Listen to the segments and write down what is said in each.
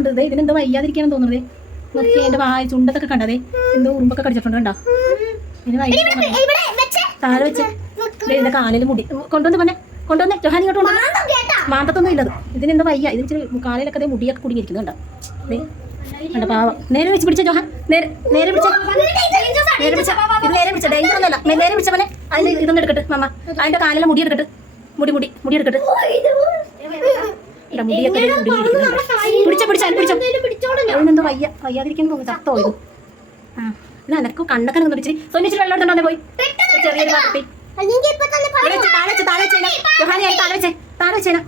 ഉണ്ട്. ഇതിനെന്തോ വയ്യാതിരിക്കാന്ന് തോന്നുന്നത്. നോക്കി എന്റെ വായ ചുണ്ടത്തൊക്കെ കണ്ടതേ എന്തോ ഉറുമ്പൊക്കെ കടിച്ചിട്ടുണ്ട്. കണ്ടോ ഇതിന് വയ്യ. താഴെ വെച്ച് എന്റെ കാലിൽ മുടി കൊണ്ടുവന്നേ ജോഹാനി ഇങ്ങോട്ട് കൊണ്ടുവന്നേ. മാന്തത്തൊന്നും ഇല്ലത്. ഇതിനെന്തോ വയ്യ. ഇതിന് കാലിലൊക്കെ അതേ മുടിയൊക്കെ കുടുങ്ങിയിരിക്കുന്നു. കണ്ടോ കണ്ട പാവം. നേരെ വെച്ച് പിടിച്ച ജോഹാൻ. നേരെ പിടിച്ച ഇത് നേരെ പിടിച്ച ഡേഞ്ചർ ഒന്നുമല്ല. നേരെ പിടിച്ച പോലെ അതിന് ഇതൊന്നും എടുക്കട്ടെ മാമ. അതിന്റെ കാലിലെ മുടി എടുക്കട്ടെ. മുടി എടുക്കട്ടെ. മുടിയൊക്കെ അതിനെന്തോ വയ്യാതിരിക്കുന്നു തോന്നുന്നു. ചത്തോ ഇത്. ആ പിന്നെ എനക്ക് കണ്ണൊക്കെ നിന്നിട്ട് സൊന്നിച്ചിട്ട് വെള്ളം എടുത്തോണ്ടേ പോയി. ചെറിയൊരു പാർട്ടി താഴെ വെച്ചേന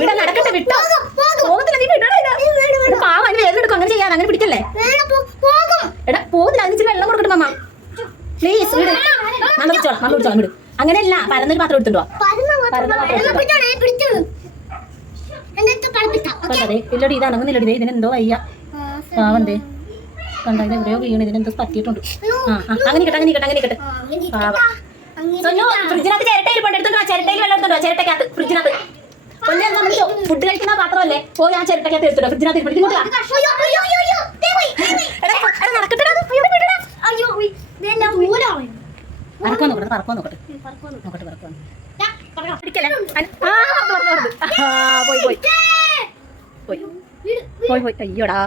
വിട നടക്കട്ടെ. വിട്ടോ പോകുന്നില്ല. നീ വിടണ പാവം. അതിന് വേദന എടുക്കും. അങ്ങനെ ചെയ്യാൻ അങ്ങനെ പിടിക്കല്ലേ. എടാ പോകുന്നില്ല. അതിന് ഇച്ചിരി വെള്ളം കൊടുക്കട്ടെ മാമ പ്ലീസ്. വിട്. നമ്മൾ വിളിച്ചോളാം. വിട്. അങ്ങനെയല്ല പരന്നൊരു പാത്രം എടുത്തിട്ടോ. ഇല്ലടി ഇത് അണങ്ങുന്നില്ലടി. ഇതിനെന്തോ വയ്യ പാവന്തേ. കണ്ട ഇത് എവിടെയോ വീണ്. ഇതിനെന്തോ പറ്റിയിട്ടുണ്ട്. അങ്ങനെ കിട്ടെ. പാവം. ഫ്രിഡ്ജിനകത്ത് ചിരട്ടയിൽ കൊണ്ടെടുത്തോ. ചിരട്ടയിൽ വെള്ളം എടുത്തോ. ചിരട്ടക്കകത്ത് ഫ്രിഡ്ജിനകത്ത് കൊല്ലം നമ്മൾ ഫുഡ് കഴിക്കുന്ന പാത്രമല്ലേ. പോയി ആ ചിരട്ടക്കകത്ത് എടുത്തിട്ടോ. ഫ്രിഡ്ജിനകത്ത് പോയി. അയ്യോടാ.